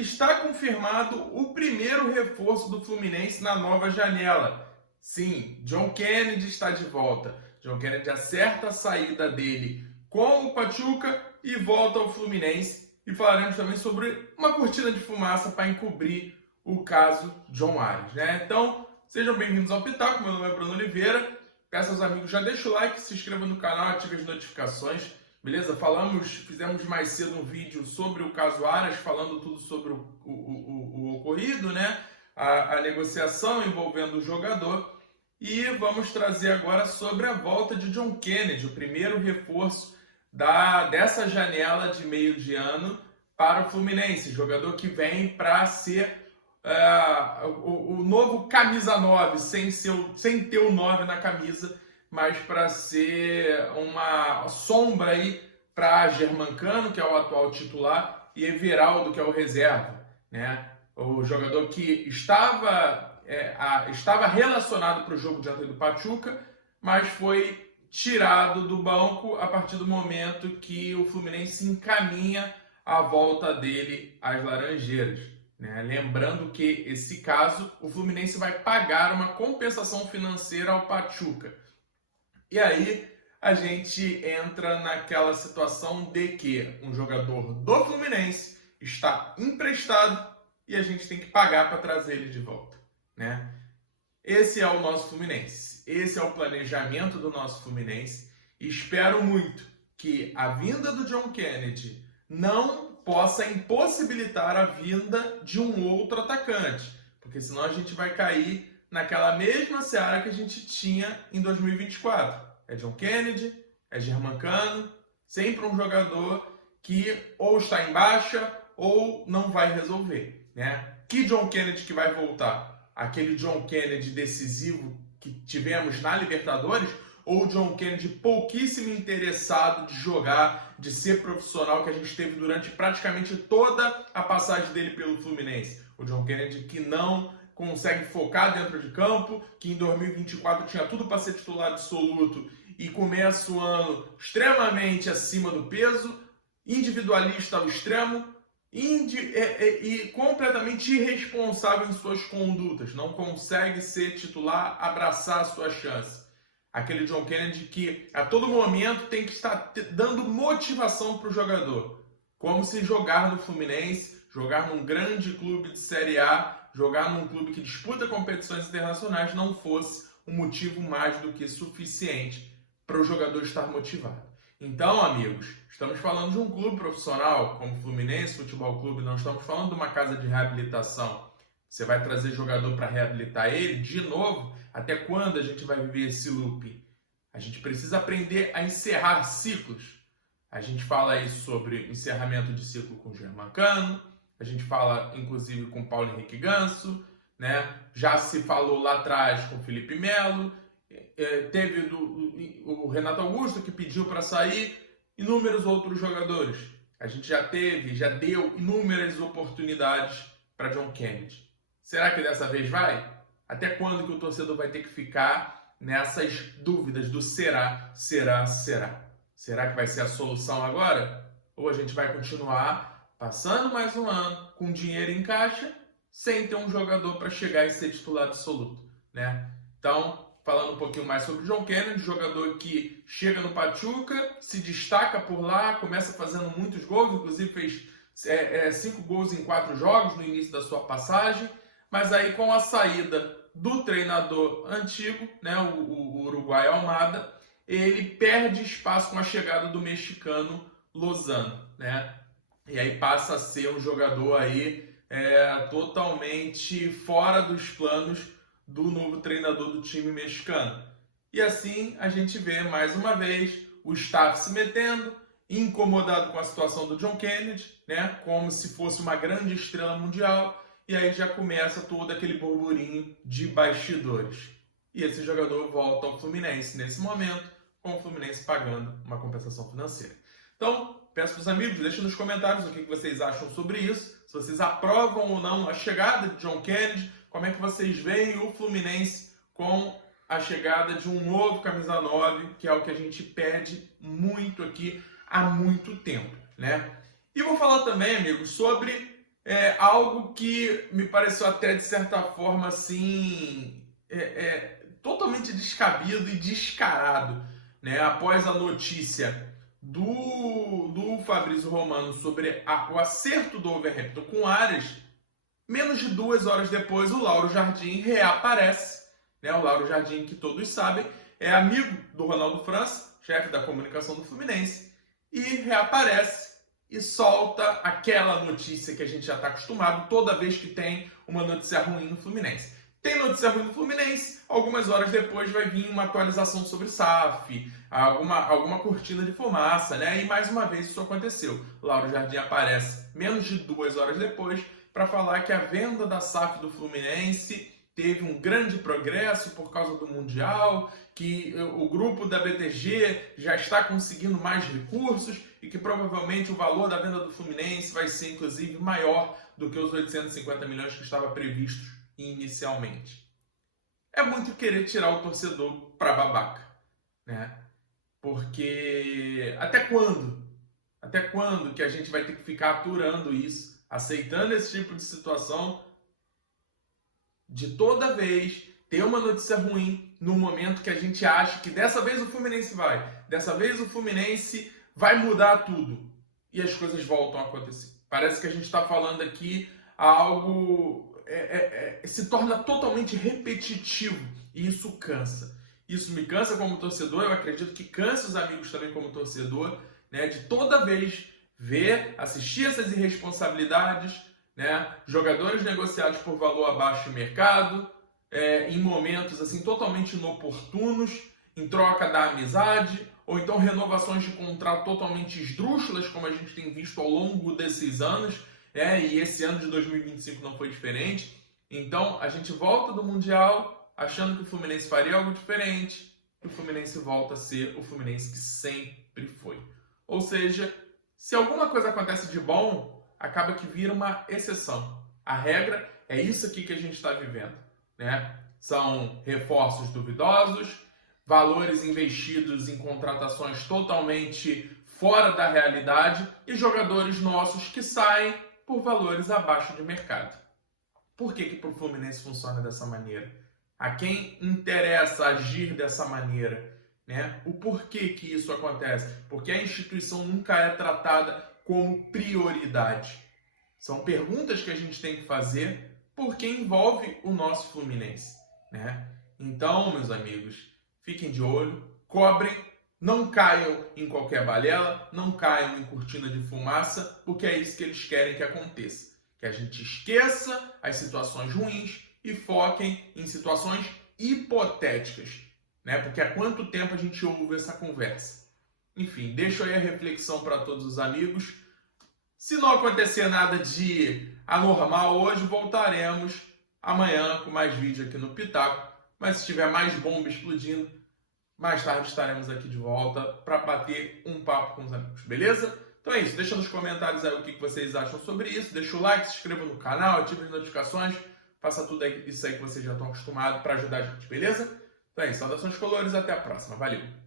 está confirmado o primeiro reforço do Fluminense na nova janela. Sim, John Kennedy está de volta. John Kennedy acerta a saída dele com o Pachuca e volta ao Fluminense. E falaremos também sobre uma cortina de fumaça para encobrir o caso John Ares, né? Então, sejam bem-vindos ao Pitaco. Meu nome é Bruno Oliveira. Peço aos amigos, já deixa o like, se inscreva no canal, ative as notificações. Beleza? Fizemos mais cedo um vídeo sobre o caso Aras, falando tudo sobre o ocorrido, né? A negociação envolvendo o jogador. E vamos trazer agora sobre a volta de John Kennedy, o primeiro reforço dessa janela de meio de ano para o Fluminense. Jogador que vem para ser o novo camisa 9, sem ter o 9 na camisa, mas para ser uma sombra aí para Germancano, que é o atual titular, e Everaldo, que é o reserva, né? O jogador que estava relacionado para o jogo diante do Pachuca, mas foi tirado do banco a partir do momento que o Fluminense encaminha a volta dele às Laranjeiras, né? Lembrando que, esse caso, o Fluminense vai pagar uma compensação financeira ao Pachuca. E aí a gente entra naquela situação de que um jogador do Fluminense está emprestado e a gente tem que pagar para trazer ele de volta, né? Esse é o nosso Fluminense, esse é o planejamento do nosso Fluminense. Espero muito que a vinda do John Kennedy não possa impossibilitar a vinda de um outro atacante, porque senão a gente vai cair naquela mesma seara que a gente tinha em 2024. É John Kennedy, é Germancano, sempre um jogador que ou está em baixa ou não vai resolver, né? Que John Kennedy que vai voltar? Aquele John Kennedy decisivo que tivemos na Libertadores, ou o John Kennedy pouquíssimo interessado de jogar, de ser profissional, que a gente teve durante praticamente toda a passagem dele pelo Fluminense? O John Kennedy que não consegue focar dentro de campo, que em 2024 tinha tudo para ser titular absoluto e começa o ano extremamente acima do peso, individualista ao extremo, e completamente irresponsável em suas condutas, não consegue ser titular, abraçar a sua chance. Aquele John Kennedy que a todo momento tem que estar dando motivação para o jogador, como se jogar no Fluminense, jogar num grande clube de Série A, jogar num clube que disputa competições internacionais não fosse um motivo mais do que suficiente para o jogador estar motivado. Então, amigos, estamos falando de um clube profissional como o Fluminense Futebol Clube, não estamos falando de uma casa de reabilitação. Você vai trazer jogador para reabilitar ele de novo? Até quando a gente vai viver esse loop? A gente precisa aprender a encerrar ciclos. A gente fala aí sobre encerramento de ciclo com o Germancano, a gente fala inclusive com o Paulo Henrique Ganso, né? Já se falou lá atrás com o Felipe Melo, teve o Renato Augusto que pediu para sair, inúmeros outros jogadores. A gente já deu inúmeras oportunidades para John Kennedy. Será que dessa vez vai? Até quando que o torcedor vai ter que ficar nessas dúvidas do será? Será que vai ser a solução agora? Ou a gente vai continuar passando mais um ano com dinheiro em caixa sem ter um jogador para chegar e ser titular absoluto, né? Então, falando um pouquinho mais sobre o John Kennedy, jogador que chega no Pachuca, se destaca por lá, começa fazendo muitos gols, inclusive fez 5 gols em 4 jogos no início da sua passagem, mas aí com a saída do treinador antigo, né, o uruguaio Almada, ele perde espaço com a chegada do mexicano Lozano, né? E aí passa a ser um jogador aí totalmente fora dos planos do novo treinador do time mexicano. E assim a gente vê mais uma vez o staff se metendo, incomodado com a situação do John Kennedy, né? Como se fosse uma grande estrela mundial, e aí já começa todo aquele burburinho de bastidores. E esse jogador volta ao Fluminense nesse momento, com o Fluminense pagando uma compensação financeira. Então, peço para os amigos, deixem nos comentários o que vocês acham sobre isso, se vocês aprovam ou não a chegada de John Kennedy, como é que vocês veem o Fluminense com a chegada de um novo camisa 9, que é o que a gente pede muito aqui há muito tempo, né? E vou falar também, amigos, sobre algo que me pareceu até, de certa forma, assim, totalmente descabido e descarado, né? Após a notícia do Fabrício Romano sobre o acerto do Wolverhampton com o Ares, menos de 2 horas depois, o Lauro Jardim reaparece, né? O Lauro Jardim, que todos sabem, é amigo do Ronaldo França, chefe da comunicação do Fluminense, e reaparece e solta aquela notícia que a gente já está acostumado toda vez que tem uma notícia ruim no Fluminense. Tem notícia ruim no Fluminense, algumas horas depois vai vir uma atualização sobre SAF, alguma cortina de fumaça, né? E mais uma vez isso aconteceu. Lauro Jardim aparece menos de 2 horas depois para falar que a venda da SAF do Fluminense teve um grande progresso por causa do Mundial, que o grupo da BTG já está conseguindo mais recursos e que provavelmente o valor da venda do Fluminense vai ser, inclusive, maior do que os 850 milhões que estava previstos inicialmente. É muito querer tirar o torcedor para babaca, né? Porque até quando? Até quando que a gente vai ter que ficar aturando isso, aceitando esse tipo de situação, de toda vez ter uma notícia ruim no momento que a gente acha que dessa vez o Fluminense dessa vez o Fluminense vai mudar tudo e as coisas voltam a acontecer. Parece que a gente está falando aqui algo se torna totalmente repetitivo e isso cansa. Isso me cansa como torcedor, eu acredito que cansa os amigos também como torcedor, né, de toda vez assistir essas irresponsabilidades, né, jogadores negociados por valor abaixo do mercado, em momentos assim totalmente inoportunos, em troca da amizade, ou então renovações de contrato totalmente esdrúxulas, como a gente tem visto ao longo desses anos, e esse ano de 2025 não foi diferente. Então a gente volta do Mundial achando que o Fluminense faria algo diferente, e o Fluminense volta a ser o Fluminense que sempre foi. Ou seja, se alguma coisa acontece de bom, acaba que vira uma exceção. A regra é isso aqui que a gente está vivendo, né? São reforços duvidosos, valores investidos em contratações totalmente fora da realidade e jogadores nossos que saem por valores abaixo de mercado. Por que para o Fluminense funciona dessa maneira? A quem interessa agir dessa maneira, né? O porquê que isso acontece? Porque a instituição nunca é tratada como prioridade. São perguntas que a gente tem que fazer porque envolve o nosso Fluminense, né? Então, meus amigos, fiquem de olho, cobrem, não caiam em qualquer balela, não caiam em cortina de fumaça, porque é isso que eles querem que aconteça. Que a gente esqueça as situações ruins e foquem em situações hipotéticas, né? Porque há quanto tempo a gente ouve essa conversa? Enfim, deixo aí a reflexão para todos os amigos. Se não acontecer nada de anormal hoje, voltaremos amanhã com mais vídeo aqui no Pitaco. Mas se tiver mais bomba explodindo, mais tarde estaremos aqui de volta para bater um papo com os amigos, beleza? Então é isso, deixa nos comentários aí o que vocês acham sobre isso. Deixa o like, se inscreva no canal, ative as notificações. Faça tudo isso aí que vocês já estão acostumados para ajudar a gente, beleza? Então é isso, saudações colores, até a próxima. Valeu!